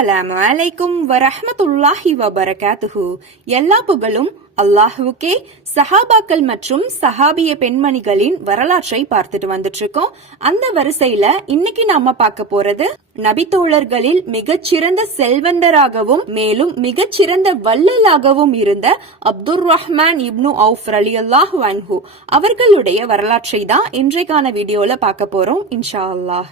அஸ்ஸலாமு அலைக்கும் வரஹமத்துல்லாஹி வபரகாத்துஹு எல்லா புகழும் அல்லாஹுவுக்கே சஹாபாக்கள் மற்றும் சஹாபிய பெண்மணிகளின் வரலாற்றை பார்த்துட்டு வந்துட்டு இருக்கோம் அந்த வரிசையில இன்னைக்கு நாம பார்க்க போறது நபித்தோழர்களில் மிகச்சிறந்த செல்வந்தராகவும் மேலும் மிகச்சிறந்த வள்ளலாகவும் இருந்த அப்துல் ரஹ்மான் இப்னு அவுஃப் அலி அல்லாஹ் அன்ஹு அவர்களுடைய வரலாற்றை தான் இன்றைக்கான வீடியோல பார்க்க போறோம் இன்ஷா அல்லாஹ்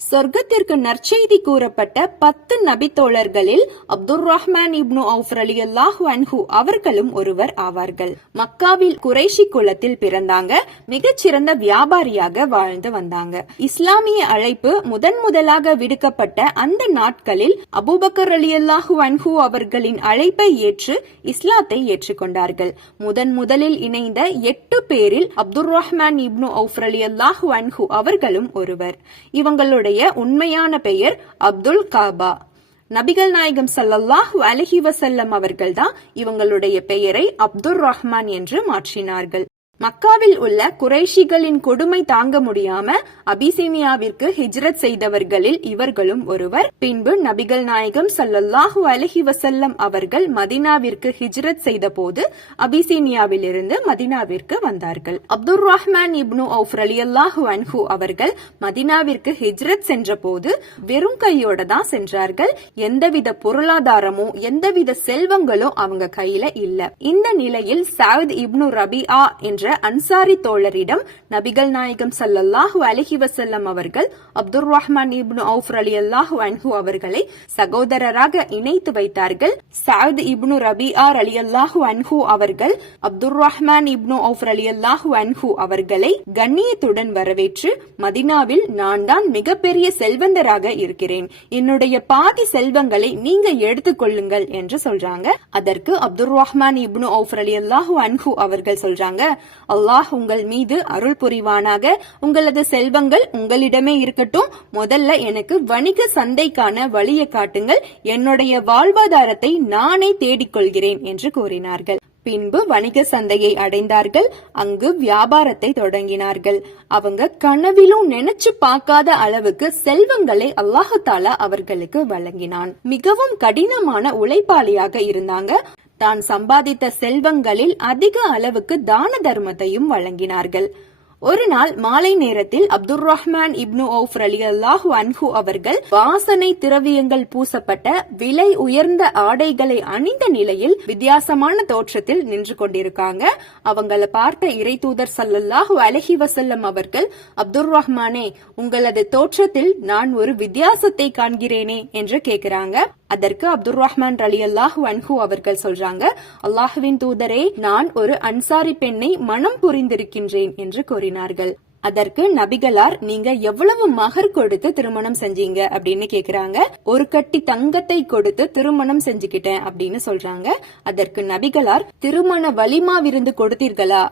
சொர்க்கத்திற்கு நற்செய்தி கூறப்பட்ட பத்து நபித்தோழர்களில் அப்துல் ரஹ்மான் இப்னு அவுஃப் அலி அல்லாஹு அன்ஹு அவர்களும் ஒருவர் ஆவார்கள். மக்காவில் குறைஷி குலத்தில் பிறந்தாங்க. மிகச்சிறந்த வியாபாரியாக வாழ்ந்து வந்தாங்க. இஸ்லாமிய அழைப்பு முதன் முதலாக விடுக்கப்பட்ட அந்த நாட்களில் அபூபக்கர் அலி அல்லாஹு அன்ஹு அவர்களின் அழைப்பை ஏற்று இஸ்லாத்தை ஏற்றுக்கொண்டார்கள். முதன் முதலில் இணைந்த எட்டு பேரில் அப்துல் ரஹ்மான் இப்னு அவுஃப் அலி அல்லாஹு அன்ஹு அவர்களும் ஒருவர். இவங்களுடைய உண்மையான பெயர் அப்துல் காபா. நபிகள் நாயகம் ஸல்லல்லாஹு அலஹி வசல்லம் அவர்கள்தான் இவங்களுடைய பெயரை அப்துர் ரஹ்மான் என்று மாற்றினார்கள். மக்காவில் உள்ள குறைஷிகளின் கொடுமை தாங்க முடியாம அபிசீனியாவிற்கு ஹிஜ்ரத் செய்தவர்களில் இவர்களும் ஒருவர். பின்பு நபிகள் நாயகம் சல்லல்லாஹு அலஹி வசல்லம் அவர்கள் மதினாவிற்கு ஹிஜ்ரத் செய்த போது அபிசீனியாவிலிருந்து மதினாவிற்கு வந்தார்கள். அப்துல் ரஹ்மான் இப்னு அவுஃப் அலி அல்லாஹு அன்ஹு அவர்கள் மதினாவிற்கு ஹிஜ்ரத் சென்ற போது வெறும் கையோட தான் சென்றார்கள். எந்தவித பொருளாதாரமோ எந்தவித செல்வங்களோ அவங்க கையில இல்ல. இந்த நிலையில் சவுத் இப்னு ரபிஆ என்ற அன்சாரி தோழரிடம் நபிகள் நாயகம் ஸல்லல்லாஹு அலஹி வசல்லம் அவர்கள் அப்துல் ரஹ்மான் இப்னு அவுஃப் அலி அல்லாஹு அன்ஹு அவர்களை சகோதரராக இணைத்து வைத்தார்கள். சாத் இப்னு ரபி ஆர் அலி ரலியல்லாஹு அன்ஹு அவர்கள் அப்துல் ரஹ்மான் இப்னு அவுஃப் அலி ரலியல்லாஹு அன்ஹு அவர்களை கண்ணியத்துடன் வரவேற்று மதினாவில் நான் தான் மிகப்பெரிய செல்வந்தராக இருக்கிறேன். என்னுடைய பாதி செல்வங்களை நீங்க எடுத்துக்கொள்ளுங்கள் என்று சொல்றாங்க. அதற்கு அப்துல் ரஹ்மான் இப்னு அவுஃப் அலி ரலியல்லாஹு அன்ஹு அவர்கள் சொல்றாங்க அல்லாஹ் உங்கள் மீது அருள் புரிவானாக? உங்களது செல்வங்கள் உங்களிடமே இருக்கட்டும். முதல்ல எனக்கு வணிக சந்தைக்கான வழியை காட்டுங்கள். என்னுடைய வாழ்வாதாரத்தை நானே தேடிக்கொள்கிறேன் என்று கூறினார்கள். பின்பு வணிக சந்தையை அடைந்தார்கள். அங்கு வியாபாரத்தை தொடங்கினார்கள். அவங்க கனவிலும் நினைச்சு பார்க்காத அளவுக்கு செல்வங்களை அல்லாஹாலா அவர்களுக்கு வழங்கினான். மிகவும் கடினமான உழைப்பாளியாக இருந்தாங்க. தான் சம்பாதித்த செல்வங்களில் அதிக அளவுக்கு தான தர்மத்தையும் வழங்கினார்கள். ஒரு நாள் மாலை நேரத்தில் அப்துர் ரஹ்மான் இப்னு ஓஃப் அலி அல்லாஹு அன்ஹு அவர்கள் வாசனை திரவியங்கள் பூசப்பட்ட விலை உயர்ந்த ஆடைகளை அணிந்த நிலையில் வித்தியாசமான தோற்றத்தில் நின்று கொண்டிருக்காங்க. அவங்கள பார்த்த இறை தூதர் சல்லல்லாஹு அலஹி வசல்லம் அவர்கள் அப்துர் ரஹ்மானே உங்களது தோற்றத்தில் நான் ஒரு வித்தியாசத்தை காண்கிறேனே என்று கேட்கிறாங்க அதற்கு அப்துர் ரஹ்மான் அலி அல்லாஹு அன்ஹு அவர்கள் சொல்றாங்க அல்லாஹுவின் தூதரே நான் ஒரு அன்சாரி பெண்ணை மனம் புரிந்திருக்கின்றேன் என்று கூறினார்கள். அதற்கு நபிகளார் நீங்க எவ்வளவு மகர் கொடுத்து திருமணம் செஞ்சீங்க? அப்படின்னு கேக்குறாங்க. ஒரு கட்டி தங்கத்தை கொடுத்து திருமணம் செஞ்சுக்கிட்டேன் அப்படின்னு சொல்றாங்க. அதற்கு நபிகளார் திருமண வலிமா விருந்து கொடுத்தீர்களா?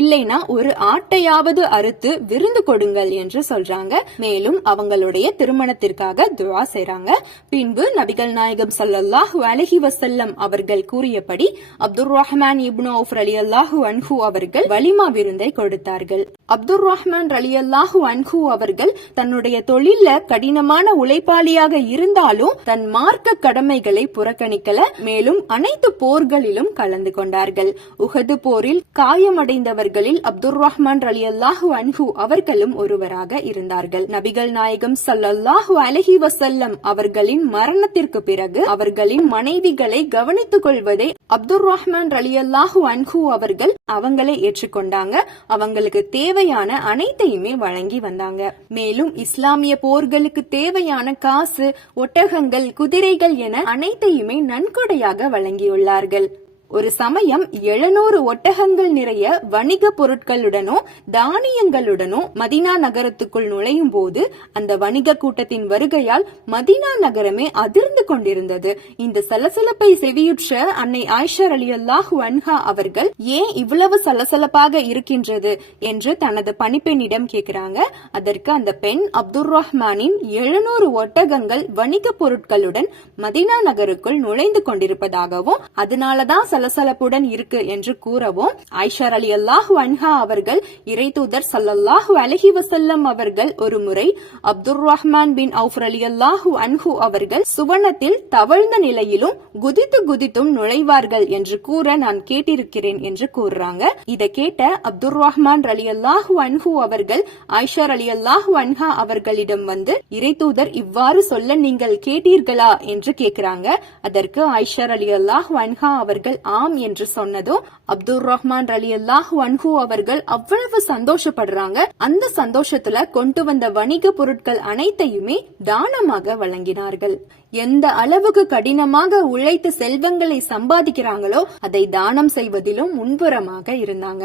இல்லைனா ஒரு ஆட்டையாவது அறுத்து விருந்து கொடுங்கள் என்று சொல்றாங்க. மேலும் அவங்களுடைய திருமணத்திற்காக துவா செய்றாங்க. பின்பு நபிகள் நாயகம் சல்லல்லாஹு அலஹி வசல்லம் அவர்கள் கூறியபடி அப்துர் ரஹ்மான் இப்னு அவுஃப் அலி அல்லாஹு அன்ஹூ அவர்கள் வலிமா விருந்தை கொடுத்தார்கள். அப்துர் ரஹ்மான் அலி அல்லாஹு அன்ஹு அவர்கள் தன்னுடைய தொழில கடினமான உழைப்பாளியாக இருந்தாலும் தன் மார்க்க கடமைகளை புறக்கணிக்கல. மேலும் அனைத்து போர்களிலும் கலந்து கொண்டார்கள். உகது போரில் காயமடைந்தவர் அவர்களில் அப்துர் ரஹ்மான் அலி அல்லாஹு அன்ஹு அவர்களும் ஒருவராக இருந்தார்கள். நபிகள் நாயகம் சல்லல்லாஹு அலஹி வசல்லம் அவர்களின் மரணத்திற்கு பிறகு அவர்களின் மனைவிகளை கவனித்துக் கொள்வதை அப்துர் ரஹ்மான் அலி அல்லாஹு அன்ஹு அவர்கள் அவங்களை ஏற்றுக்கொண்டாங்க. அவங்களுக்கு தேவையான அனைத்தையுமே வழங்கி வந்தாங்க. மேலும் இஸ்லாமிய போர்களுக்கு தேவையான காசு ஒட்டகங்கள் குதிரைகள் என அனைத்தையுமே நன்கொடையாக வழங்கியுள்ளார்கள். ஒரு சமயம் எழுநூறு ஒட்டகங்கள் நிறைய வணிக பொருட்களுடனோ தானியங்களுடனோ மதினா நகரத்துக்குள் நுழையும் போது அந்த வணிக கூட்டத்தின் வருகையால் மதினா நகரமே அதிர்ந்து கொண்டிருந்தது. இந்த சலசலப்பை செவியுற்ற அன்னை ஆயிஷர் அலி அல்லாஹு அன்ஹா அவர்கள் ஏன் இவ்வளவு சலசலப்பாக இருக்கின்றது? என்று தனது பணிப்பெண்ணிடம் கேட்கிறாங்க. அதற்கு அந்த பெண் அப்துல் ரஹ்மானின் எழுநூறு ஒட்டகங்கள் வணிக பொருட்களுடன் மதினா நகருக்குள் நுழைந்து கொண்டிருப்பதாகவும் அதனாலதான் சலசலப்புடன் இருக்கு என்று கூறவும் ஐஷார் அலி அல்லாஹ் அன்ஹா அவர்கள் இறை தூதர் சல்லல்லாஹு அலஹி வசல்லம் அவர்கள் ஒரு முறை அப்துர் ரஹ்மான் பின் அவுஃப் அலி அல்லாஹு அன்ஹு அவர்கள் சுவனத்தில் தவழ்ந்த நிலையிலும் குதித்து குதித்தும் நுழைவார்கள் என்று கூற நான் கேட்டிருக்கிறேன் என்று கூறுறாங்க. இதை கேட்ட அப்துர் ரஹ்மான் அலி அல்லாஹு அன்ஹு அவர்கள் ஐஷார் அலி அல்லாஹு அன்ஹா அவர்களிடம் வந்து இறை தூதர் இவ்வாறு சொல்ல நீங்கள் கேட்டீர்களா? என்று கேட்கிறாங்க அதற்கு ஐஷார் அலி அல்லாஹ் அன்ஹா அவர்கள் ஆம் என்று சொன்னதும் அப்துல் ரஹ்மான் அலி அல்லாஹ் அன்ஹு அவர்கள் அவ்வளவு சந்தோஷப்படுறாங்க. அந்த சந்தோஷத்துல கொண்டு வந்த வணிக பொருட்கள் அனைத்தையுமே தானமாக வழங்கினார்கள். எந்த அளவுக்கு கடினமாக உழைத்து செல்வங்களை சம்பாதிக்கிறாங்களோ அதை தானம் செய்வதிலும் முன்புறமாக இருந்தாங்க.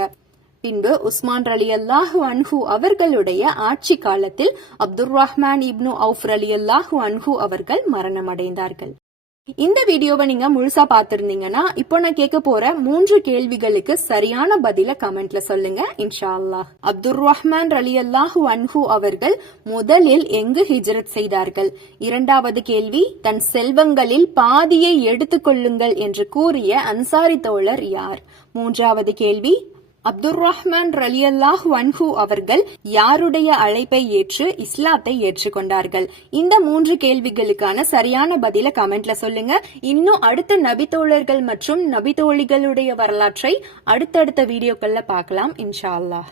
பின்பு உஸ்மான் அலி அல்லாஹு அன்ஹு அவர்களுடைய ஆட்சி காலத்தில் அப்துர் ரஹ்மான் இப்னு அவுஃப் அலி அல்லாஹு அன்ஹு அவர்கள் மரணமடைந்தார்கள். இந்த வீடியோவை நீங்க முழுசா பார்த்திருந்தீங்கன்னா இப்போ நான் கேட்க போற மூன்று கேள்விகளுக்கு சரியான பதில கமெண்ட்ல சொல்லுங்க இன்ஷா அல்லாஹ் அப்துர் ரஹ்மான் அலி அல்லாஹு அன்ஹு அவர்கள் முதலில் எங்கு ஹிஜ்ரத் செய்தார்கள்? இரண்டாவது கேள்வி தன் செல்வங்களில் பாதியை எடுத்துக்கொள்ளுங்கள் என்று கூறிய அன்சாரி தோழர் யார்? மூன்றாவது கேள்வி அப்துர் ரஹ்மான் ரலியல்லாஹ் வன்ஹு அவர்கள் யாருடைய அழைப்பை ஏற்று இஸ்லாத்தை ஏற்றுக்கொண்டார்கள்? இந்த மூன்று கேள்விகளுக்கான சரியான பதில கமெண்ட்ல சொல்லுங்க. இன்னும் அடுத்த நபித்தோழர்கள் மற்றும் நபித்தோழிகளுடைய வரலாற்றை அடுத்தடுத்த வீடியோக்கள்ல பார்க்கலாம் இன்ஷா அல்லாஹ்.